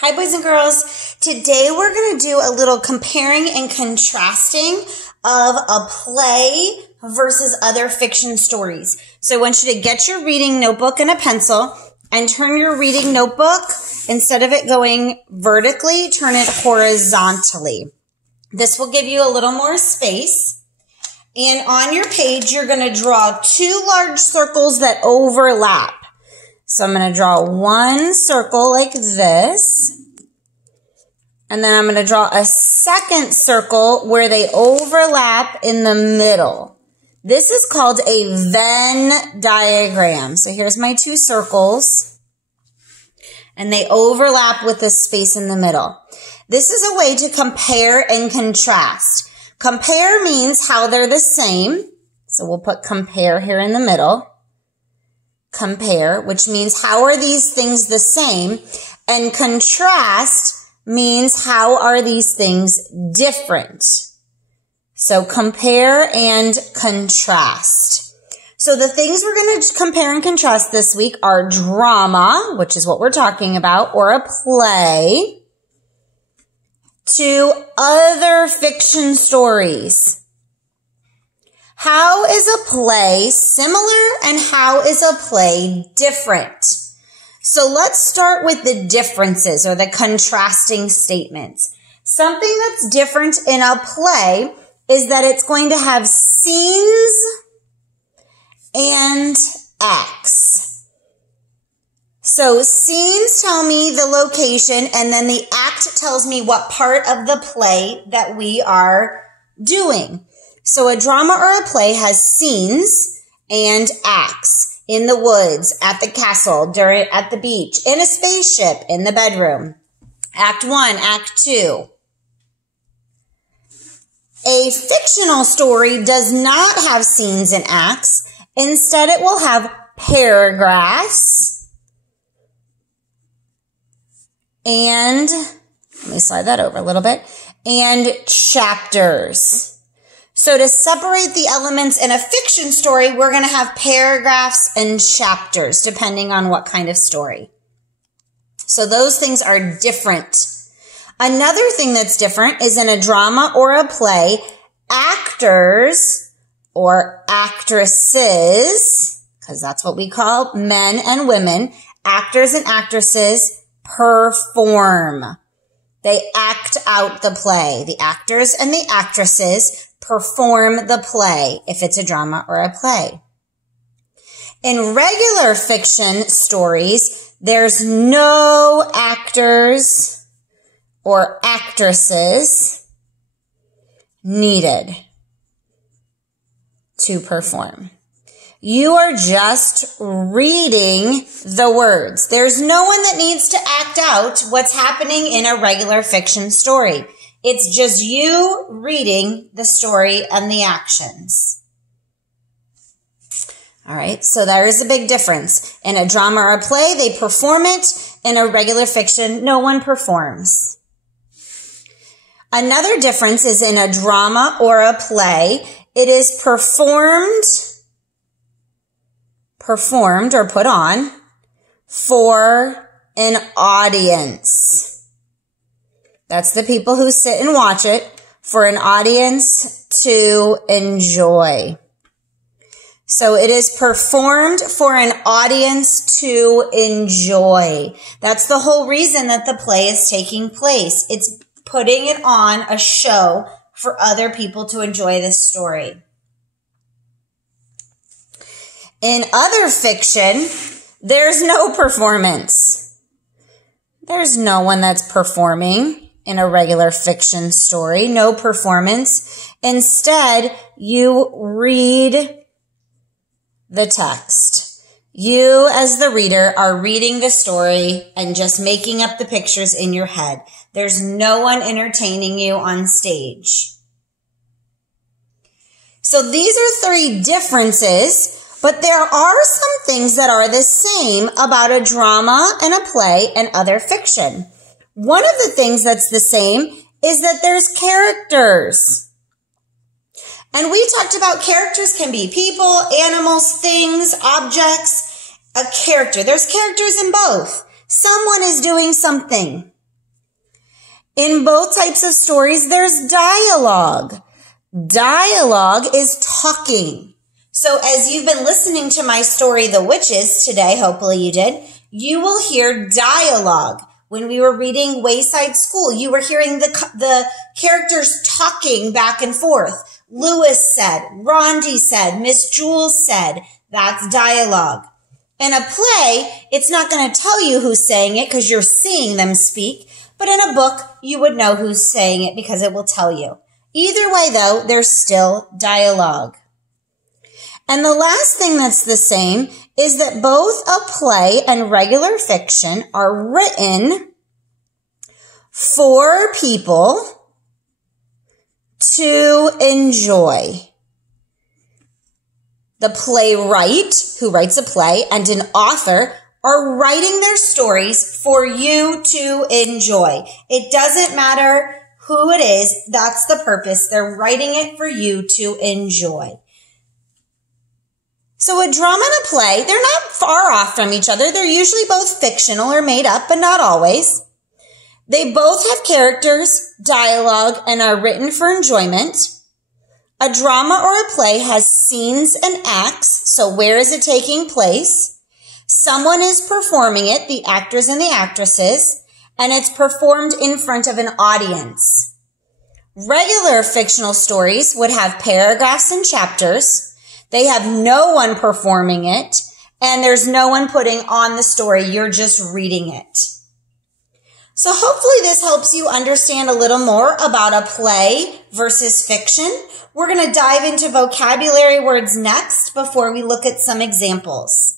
Hi, boys and girls. Today we're going to do a little comparing and contrasting of a play versus other fiction stories. So I want you to get your reading notebook and a pencil and turn your reading notebook, instead of it going vertically, turn it horizontally. This will give you a little more space. And on your page, you're going to draw two large circles that overlap. So I'm going to draw one circle like this, and then I'm going to draw a second circle where they overlap in the middle. This is called a Venn diagram. So here's my two circles, and they overlap with the space in the middle. This is a way to compare and contrast. Compare means how they're the same. So we'll put compare here in the middle. Compare, which means how are these things the same, and contrast means how are these things different. So compare and contrast. So the things we're going to compare and contrast this week are drama, which is what we're talking about, or a play, to other fiction stories. How is a play similar and how is a play different? So let's start with the differences or the contrasting statements. Something that's different in a play is that it's going to have scenes and acts. So scenes tell me the location, and then the act tells me what part of the play that we are doing. So a drama or a play has scenes and acts: in the woods, at the castle, at the beach, in a spaceship, in the bedroom. Act 1, Act 2. A fictional story does not have scenes and acts. Instead, it will have paragraphs and, let me slide that over a little bit, and chapters. So to separate the elements in a fiction story, we're going to have paragraphs and chapters, depending on what kind of story. So those things are different. Another thing that's different is in a drama or a play, actors or actresses, because that's what we call men and women, actors and actresses perform. They act out the play. The actors and the actresses perform the play, if it's a drama or a play. In regular fiction stories, there's no actors or actresses needed to perform. You are just reading the words. There's no one that needs to act out what's happening in a regular fiction story. It's just you reading the story and the actions. All right, so there is a big difference. In a drama or a play, they perform it. In a regular fiction, no one performs. Another difference is in a drama or a play, it is performed or put on for an audience. That's the people who sit and watch it, for an audience to enjoy. So it is performed for an audience to enjoy. That's the whole reason that the play is taking place. It's putting it on a show for other people to enjoy this story. In other fiction, there's no performance. There's no one that's performing. In a regular fiction story, no performance. Instead, you read the text. You, as the reader, are reading the story and just making up the pictures in your head. There's no one entertaining you on stage. So these are three differences, but there are some things that are the same about a drama and a play and other fiction. One of the things that's the same is that there's characters. And we talked about characters can be people, animals, things, objects. A character. There's characters in both. Someone is doing something. In both types of stories, there's dialogue. Dialogue is talking. So as you've been listening to my story, The Witches, today, hopefully you did, you will hear dialogue. When we were reading Wayside School, you were hearing the characters talking back and forth. Lewis said, Rondi said, Miss Jules said. That's dialogue. In a play, it's not going to tell you who's saying it because you're seeing them speak. But in a book, you would know who's saying it because it will tell you. Either way, though, there's still dialogue. And the last thing that's the same is that both a play and regular fiction are written for people to enjoy. The playwright, who writes a play, and an author are writing their stories for you to enjoy. It doesn't matter who it is. That's the purpose. They're writing it for you to enjoy. So a drama and a play, they're not far off from each other. They're usually both fictional or made up, but not always. They both have characters, dialogue, and are written for enjoyment. A drama or a play has scenes and acts. So where is it taking place? Someone is performing it, the actors and the actresses, and it's performed in front of an audience. Regular fictional stories would have paragraphs and chapters. They have no one performing it, and there's no one putting on the story. You're just reading it. So hopefully this helps you understand a little more about a play versus fiction. We're going to dive into vocabulary words next before we look at some examples.